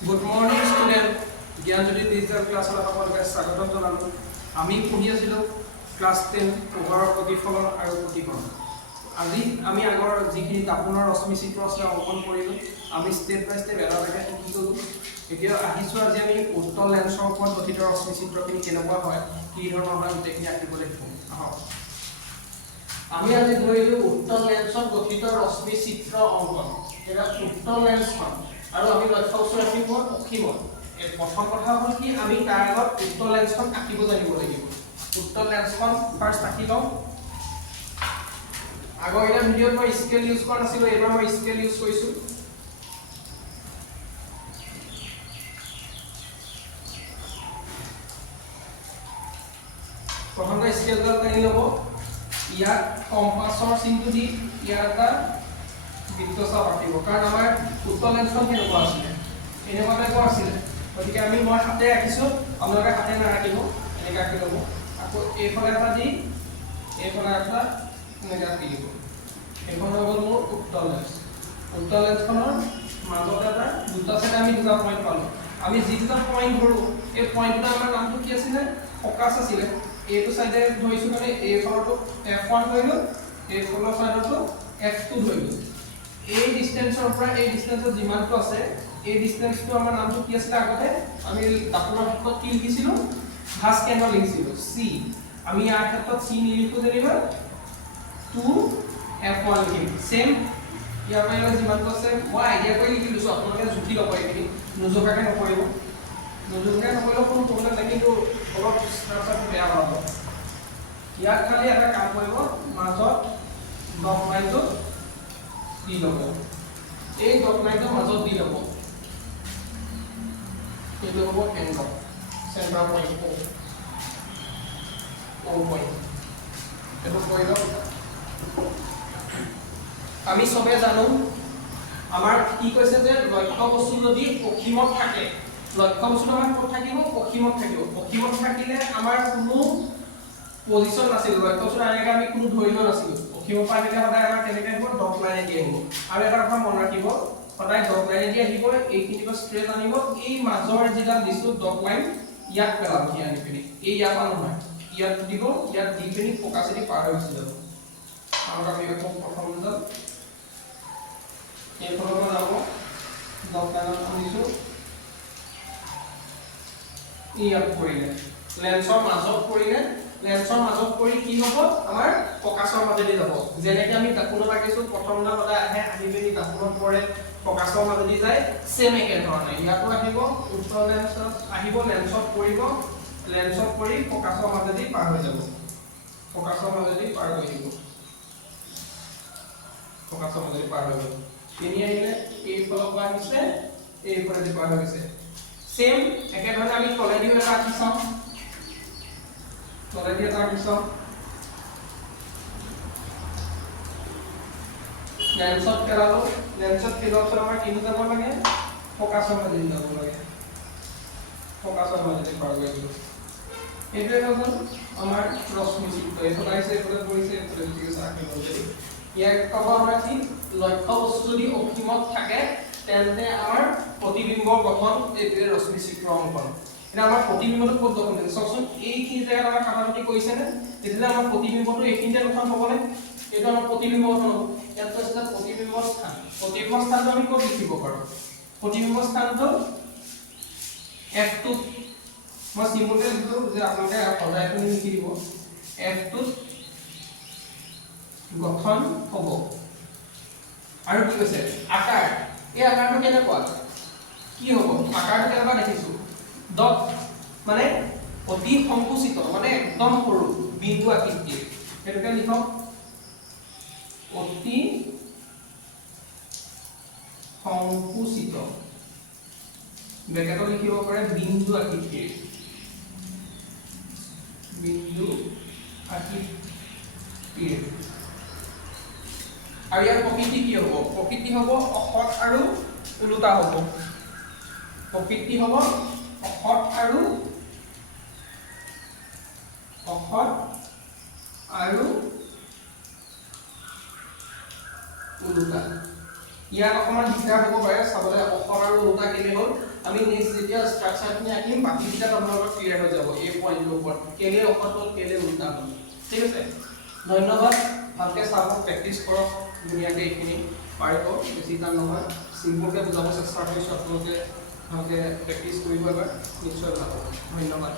Good morning, student. Gyanjyoti digital ক্লাছত আপোনালোকক স্বাগতম জনালোঁ। আমি পঢ়ি আছিলোঁ ক্লাছ 10 পোহৰৰ প্ৰতিফলন আৰু প্ৰতিকৰণ। আজি আমি আগৰ যিখিনি তাপনৰ ৰশ্মি চিত্ৰ আছে অংকন কৰিলোঁ। আমি ষ্টেপ বাই ষ্টেপ এটা এটাকৈ শিকি গ'লোঁ। এতিয়া আহিছোঁ আজি আমি উত্তল লেন্সৰ ওপৰত গঠিত ৰশ্মি চিত্ৰখিনি কেনেকুৱা হয়, কি ধৰণৰ হয় গোটেইখিনি আঁকিবলৈ শিকোঁ। আহক আমি আজি ধৰিলোঁ উত্তল লেন্সত গঠিত ৰশ্মি চিত্ৰ অংকন। এটা উত্তল লেন্সখন আৰু আমি লক্ষ্য বস্তু ৰাখিব অসীমত। প্ৰথম কথা হ'ল কি আমি তাৰ আগত উত্তল লেন্সখন আঁকিব জানিব লাগিব। উত্তল লেন্সখন ফাৰ্ষ্ট আঁকি লওঁ। আগৰ এটা ভিডিঅ'ত মই স্কেল ইউজ কৰা নাছিলোঁ, এইবাৰ মই স্কেল ইউজ কৰিছোঁ। প্ৰথমতে স্কেলডাল টানি ল'ব। ইয়াত কম্পাছৰ চিনটো দি ইয়াত এটা বৃত্তচাপ আঁকিব, কাৰণ আমাৰ উত্তল লেন্সখন কেনেকুৱা আছিলে, এনেকুৱা টাইপৰ আছিলে। গতিকে মই হাতে আঁকিছোঁ, আপোনালোকে হাতে নাৰাখিব, এনেকৈ আঁকি ল'ব। আকৌ এইফালে এটা দি এইফালে এটা এনেকৈ আঁকি দিব। এইখন হৈ গ'ল মোৰ উত্তল লেন্স। উত্তল লেন্সখনৰ মাজত এটা দুটা চাইডে আমি দুটা পইণ্ট পালোঁ। আমি যি দুটা পইণ্ট ধৰোঁ এই পইণ্ট দুটা আমাৰ নামটো কি আছিলে, ফ'কাছ আছিলে। এইটো চাইডে ধৰিছোঁ মানে এইফালৰটো F1 ধৰিলোঁ, এইফালৰ চাইডৰটো F2 ধৰিলোঁ। এই ডিষ্টেন্সৰ পৰা এই ডিষ্টেন্সত যিমানটো আছে এই ডিষ্টেন্সটো আমাৰ নামটো কি আছিলে, আগতে আমি তাপনৰ ক্ষেত্ৰত কি লিখিছিলোঁ, ভাঁজ কেন্দ্ৰ লিখিছিলোঁ C। আমি ইয়াৰ ক্ষেত্ৰত C নিলিখোঁ যেনিবা 2F1 লিখিম। সেম ইয়াৰ পৰা যিমানটো আছে মই আইডিয়া কৰি লিখি লৈছোঁ, আপোনালোকে জুখি ল'ব। এইখিনি নোজোখাকৈ নকৰিব, নোজোখাকৈ নকৰিলেও কোনো প্ৰব্লেম নাই, কিন্তু অলপ স্নাপচাটো বেয়া হ'ব। ইয়াত খালি এটা কাম কৰিব, মাজত ডট লাইনটো দি ল'ব। এই ডট লাইনটোৰ মাজত দি ল'ব, এইটো হ'ব angle, centre point O point. এইটো কৰি লওক। আমি চবে জানো আমাৰ কি কৈছে যে লক্ষ্য বস্তু যদি অসীমত থাকে, লক্ষ্য বস্তুটো আমাৰ ক'ত থাকিব, অসীমত থাকিব। অসীমত থাকিলে আমাৰ কোনো পজিশ্যন নাছিল, লক্ষ্য বস্তু এনেকৈ আমি কোনো ধৰি লোৱা নাছিলোঁ। অসীমৰ পৰা আহিলে সদায় আমাৰ কেনেকৈ আহিব, ডট লাইনে দি আহিব। আৰু এটা কথা মনত ৰাখিব, সদায় ডট লাইনে দি আহিব, এইখিনি পৰা ষ্ট্ৰেট আনিব। এই মাজৰ যিডাল দিছোঁ ডট লাইন ইয়াত পেলাব, কি আনি পিনি এই ইয়াৰ পৰা নহয়, ইয়াত দিব, ইয়াত দি পিনি ফ'কাছেদি পাৰ হৈ গুচি যাব। আৰু আমি প্ৰথম দুডাল এইফালৰ পৰা যাব, ডট লাইনত আনিছোঁ, ইয়াত পৰিলে লেন্সৰ মাজত পৰিলে। লেন্সৰ মাজত পৰি কি হ'ব, আমাৰ ফ'কাছৰ মাজেদি যাব। যেনেকৈ আমি তাপোনত আঁকিছোঁ, প্ৰথমডাল সদায় আহে, আহি পিনি তাপোনত পৰে, ফ'কাছৰ মাজেদি যায়। চেম একেধৰণে ইয়াতো আহিব, উত্তল লেন্সত আহিব, লেন্সত পৰিব, লেন্সত পৰি ফ'কাছৰ মাজেদি পাৰ হৈ যাব। ফ'কাছৰ মাজেদি পাৰ হৈ আহিব, ফ'কাছৰ মাজেদি পাৰ হৈ গ'ল। তিনি আহিলে এইফালৰ পৰা আহিছে, এইফালেদি পাৰ হৈ গৈছে। চেম একেধৰণে আমি তলেদিও এটা আঁকি চাওঁ, তলেদি এটা আঁকি চাওঁ। লেন্সত পেলালোঁ, লেন্সত পেলোৱাৰ পিছত আমাৰ কিনো যাব লাগে, ফ'কাছৰ মাজেদি যাব লাগে, ফ'কাছৰ মাজেদি পাৰ হৈ গ'ল। এইটোৱে হৈ গ'ল আমাৰ ৰশ্মি চিত্ৰ। এইফালে আহিছে, এইফালে পৰিছে, এইফালে গুচি গৈছে, আঁকি গ'ল। যদি ইয়াক ক'ব আমাৰ কি, লক্ষ্য বস্তু যদি অসীমত থাকে তেন্তে আমাৰ প্ৰতিবিম্বৰ গঠন, এইটোৱে ৰশ্মি চিত্ৰ অংকন। এতিয়া আমাৰ প্ৰতিবিম্বটো ক'ত গঠন হৈছে চাওকচোন, এইখিনি জেগাত আমাৰ কাটাকুটি কৰিছেনে, তেতিয়াহ'লে আমাৰ প্ৰতিবিম্বটো এইখিনিতে গঠন হ'বনে, এইটো আমাৰ প্ৰতিবিম্ব গঠন হ'ব। ইয়াত কৈছে প্ৰতিবিম্ব স্থান, প্ৰতিবিম্ব স্থানটো আমি ক'ত লিখিব পাৰোঁ, প্ৰতিবিম্ব স্থানটো F2, মই চিম্বলটো লিখিলোঁ যে আপোনালোকে সদায়টো লিখি দিব, F2 গঠন হ'ব। আৰু কি কৈছে, আকাৰ, এই আকাৰটো কেনেকুৱা, কি হ'ব, আকাৰটো কেনেকুৱা দেখিছোঁ, ডট মানে অতি সংকুচিত, মানে একদম সৰু বিন্দু আকৃতি, সেইটোকে লিখক, অতি সংকুচিত, ব্ৰেকেটত লিখিব পাৰে বিন্দু আকৃতিৰ, বিন্দু আকৃতিৰ। আৰু ইয়াৰ প্ৰকৃতি কি হ'ব, প্ৰকৃতি হ'ব অসৎ আৰু ওলোটা হ'ব, প্ৰকৃতি হ'ব অসৎ আৰু ওলোটা। ইয়াত অকমান দিগদাৰ হ'ব পাৰে চাবলৈ অসম আৰু ওলোটা কেলে হ'ল আমি নেক্সট যেতিয়া ষ্ট্ৰাকচাৰখিনি আঁকিম বাকীকেইটা আপোনালোকৰ ক্লিয়াৰ হৈ যাব এই পইণ্টটোৰ ওপৰত কেলে অসম হ'ল কেলে ওলোটা হ'ল ঠিক আছে ধন্যবাদ ভালকৈ চাব প্ৰেক্টিছ কৰক ধুনীয়াকৈ এইখিনি পাৰিব বেছি টান নহয় চিম্পুলকৈ বুজাব চেষ্টা কৰিছোঁ আপোনালোকে ভালকৈ প্ৰেক্টিছ কৰিব এবাৰ নিশ্চয় ওলাব ধন্যবাদ